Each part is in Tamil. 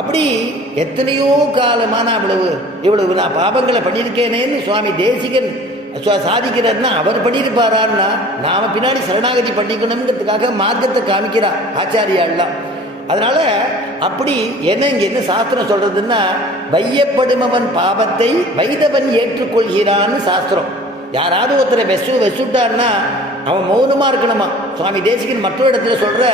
அப்படி எத்தனையோ காலமான இவ்வளவு நான் பாபங்களை பண்ணியிருக்கேனேன்னு சுவாமி தேசிகன் சாதிக்கிறார்னா அவர் பண்ணியிருப்பாரான்னா நாம பின்னாடி சரணாகதி பண்ணிக்கணுங்கிறதுக்காக மார்க்கத்தை காமிக்கிறார் ஆச்சாரியாலாம். அதனால அப்படி என்ன சாஸ்திரம் சொல்றதுன்னா, வையப்படுமவன் பாபத்தை வைதவன் ஏற்றுக்கொள்கிறான்னு சாஸ்திரம். யாராவது ஒருத்தரை வெசுட்டான்னா அவன் மௌனமா இருக்கணுமா. சுவாமி தேசிகன் மற்றொரு இடத்துல சொல்ற,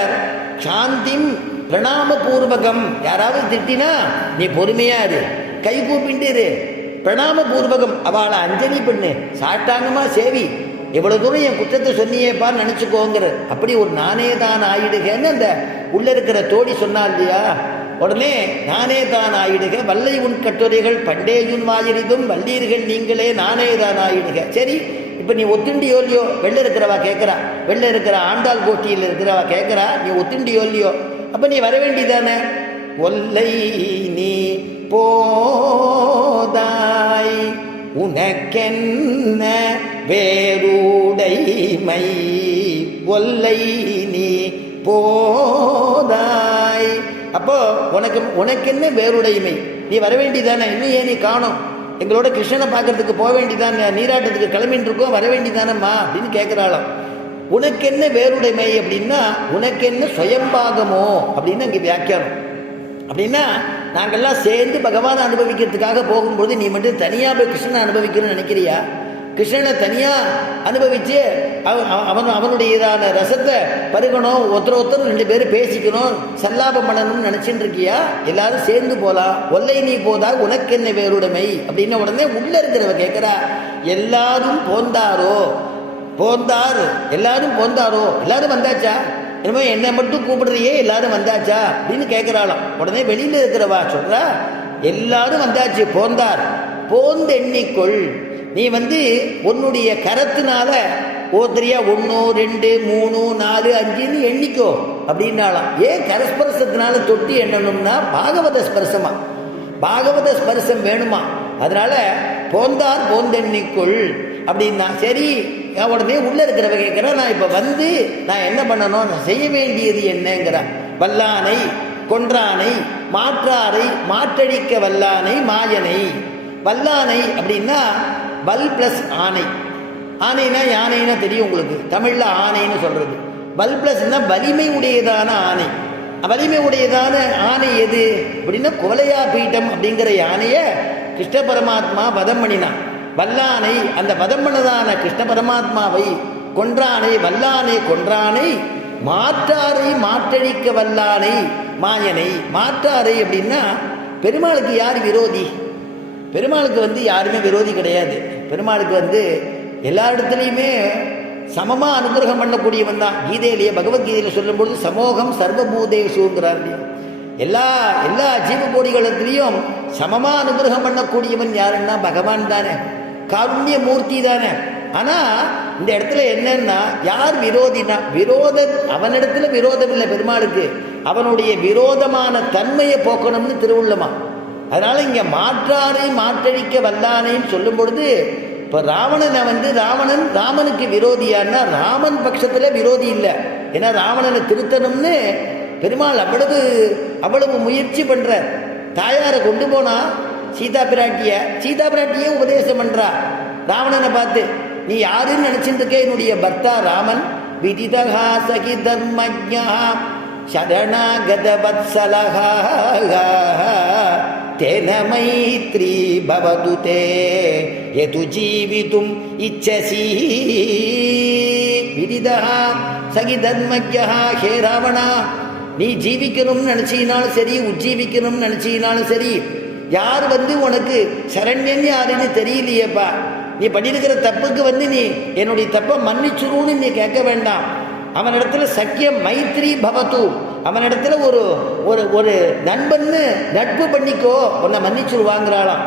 சாந்திம் பிரணாம பூர்வகம். யாராவது திட்டினா நீ பொறுமையா இரு, கை கூப்பிட்டு இரு, பிரணாம பூர்வகம் அவளை அஞ்சலி பண்ணு, சாட்டாங்கமா சேவி, எவ்வளவு தூரம் என் குற்றத்தை சொன்னியேப்பான்னு நினைச்சுக்கோங்கிற. அப்படி ஒரு நானே தான் ஆயிடுகன்னு அந்த உள்ள இருக்கிற தோடி சொன்னா இல்லையா, உடனே நானே தான் ஆயிடுக வல்லை உன் கட்டுரைகள் பண்டேயுன் வாயிரிதும் வல்லீர்கள் நீங்களே நானே தான் ஆயிடுக. சரி, இப்போ நீ ஒத்துண்டியோ இல்லையோ, வெளில இருக்கிறவா கேட்குறா, வெளில இருக்கிற ஆண்டாள் கோட்டியில் இருக்கிறவா கேட்குறா, நீ ஒத்துண்டியோ இல்லையோ, அப்போ நீ வர வேண்டியதானே. ஒல்லை நீ போதாய் உனக்கென்ன வேறுடைமை, ஒல்லை நீ போதாய். அப்போ உனக்கென்ன வேறுடைமை, நீ வர வேண்டியதானே. இன்னும் ஏன் நீ காணோம், எங்களோட கிருஷ்ணனை பார்க்கறதுக்கு போக வேண்டியதானே, நீராட்டத்துக்கு கிளம்பின்னு இருக்கோம், வர வேண்டியதானம்மா அப்படின்னு கேட்குறாளாம். உனக்கு என்ன வேறுடைமை அப்படின்னா, உனக்கு என்ன சுயம்பாகமோ அப்படின்னு அங்கே வியாக்கியானம். அப்படின்னா நாங்கள்லாம் சேர்ந்து பகவானை அனுபவிக்கிறதுக்காக போகும்போது நீ மட்டும் தனியாக போய் கிருஷ்ணனை அனுபவிக்கணும்னு நினைக்கிறியா? கிருஷ்ணனை தனியாக அனுபவித்து அவனுடையதான ரசத்தை பருகணும், ஒருத்தர் ரெண்டு பேரும் பேசிக்கணும், சல்லாபம் பண்ணணும்னு நினச்சிட்டு இருக்கியா? எல்லாரும் சேர்ந்து போகலாம், ஒல்லை நீ போதா உனக்கு என்ன வேறுடைமை அப்படின்ன உடனே உள்ள இருக்கிறவ கேட்குறா, எல்லாரும் போந்தார் எல்லாரும் போந்தாரோ, எல்லாரும் வந்தாச்சா, என்னமோ என்னை மட்டும் கூப்பிடுறியே எல்லாரும் வந்தாச்சா அப்படின்னு கேட்குறாளாம். உடனே வெளியில் இருக்கிறவா சொல்றா, எல்லாரும் வந்தாச்சு, போந்தார் போந்து எண்ணிக்கொள். நீ உன்னுடைய கரத்தினால ஓத்திரியா 1 2 3 4 5ன்னு எண்ணிக்கோ அப்படின்னாலாம். ஏன் கரஸ்பர்சத்தினால தொட்டி எண்ணணும்னா பாகவத ஸ்பர்சமா, பாகவத ஸ்பர்சம் வேணுமா. அதனால போந்தார் போந்தெண்ணிக்கொள் அப்படின்னா. சரி, உடனே உள்ள இருக்கிறவ கேட்கிறா, நான் இப்ப நான் என்ன பண்ணணும், நான் செய்ய வேண்டியது என்னங்கிற. வல்லானை கொன்றானை மாற்றாரை மாற்றழிக்க வல்லானை மாயனை. வல்லானை அப்படின்னா வல் பிளஸ் ஆனை. ஆனைனா யானைன்னா தெரியும் உங்களுக்கு, தமிழ்ல ஆனைன்னு சொல்றது. வல் பிளஸ்னா வலிமை உடையதான ஆணை. வலிமை உடையதான ஆணை எது அப்படின்னா குவலையா பீட்டம் அப்படிங்கிற யானைய கிருஷ்ண பரமாத்மா வதம் பண்ணினான். வல்லானை அந்த வதம் பண்ணதான கிருஷ்ண பரமாத்மாவை கொன்றானை, வல்லானை கொன்றானை, மாற்றாரை மாற்றழிக்க வல்லானை மாயனை. மாற்றாரை அப்படின்னா பெருமாளுக்கு யார் விரோதி? பெருமாளுக்கு யாருமே விரோதி கிடையாது. பெருமாளுக்கு எல்லா இடத்துலையுமே சமமா அனுகிரகம் பண்ணக்கூடியவன் தான். கீதையிலேயே பகவத்கீதையில சொல்லும்போது சமோகம் சர்வபூதேஷுங்கிறார். எல்லா ஜீவகோடிகளத்திலையும் சமமா அனுகிரகம் பண்ணக்கூடியவன் யாருன்னா பகவான் தானே, காருண்ய மூர்த்தி தானே. ஆனா இந்த இடத்துல என்னன்னா, யார் விரோதினா, அவனிடத்துல விரோதம் இல்லை பெருமாளுக்கு, அவனுடைய விரோதமான தன்மையை போக்கணும்னு திருவுள்ளமா. அதனால இங்க மாற்றாரை மாற்றழிக்க வல்லானைன்னு சொல்லும் பொழுது, இப்போ ராமனுக்கு விரோதியான்னா ராமன் பட்சத்துல விரோதி இல்லை. ஏன்னா ராவணனை திருத்தணும்னு பெருமாள் அவ்வளவு முயற்சி பண்ற. தாயாரை கொண்டு போனா சீதா பிராட்டியே உபதேசம் பண்றா. ராவணனை பார்த்து, நீ யாருன்னு நினைச்சிட்டு இருக்க, என்னுடைய பர்த்தா ராமன். விதிதகா சகி தர்மஜ்ஞா சரணாகத வத்சலஹா தேன மைத்ரி பவது தே யது ஜீவிதும் இச்சசி. விதிதகா சகி தர்மஜ்ஞா, ஹே ராவணா, நீ ஜீவிக்கணும்னு நினைச்சினாலும் சரி, உஜ்ஜீவிக்கணும்னு நினைச்சினாலும் சரி, யார் உனக்கு சரண்யன் யாருன்னு தெரியலையேப்பா. நீ பண்ணிருக்கிற தப்புக்கு நீ என்னுடைய தப்பை மன்னிச்சுருன்னு நீ கேட்க வேண்டாம். அவனிடத்துல சக்கியம் மைத்ரி பவத்து, அவனிடத்துல ஒரு நண்பன்னு நட்பு பண்ணிக்கோ, உன்னை மன்னிச்சுருவாங்கிறாளாம்.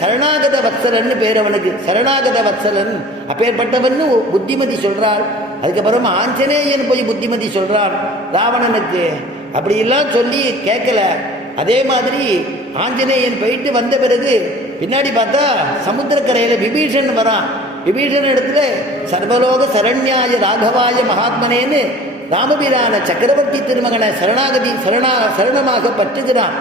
சரணாகத வத்சலன்னு பேர் அவனுக்கு, சரணாகத வத்சலன் அப்பேற்பட்டவன்னு புத்திமதி சொல்றாள். அதுக்கப்புறம் ஆஞ்சநேயன் போய் புத்திமதி சொல்றான் ராவணனுக்கு. அப்படியெல்லாம் சொல்லி கேட்கல. அதே மாதிரி ஆஞ்சநேயன் போயிட்டு வந்த பிறகு பின்னாடி பார்த்தா சமுத்திரக்கரையில விபீஷன் வரான். விபீஷன் இடத்துல சர்வலோக சரண்யாய ராகவாய மகாத்மனேன்னு ராமபிரான சக்கரவர்த்தி திருமகனை சரணமாக பற்றுகிறான்.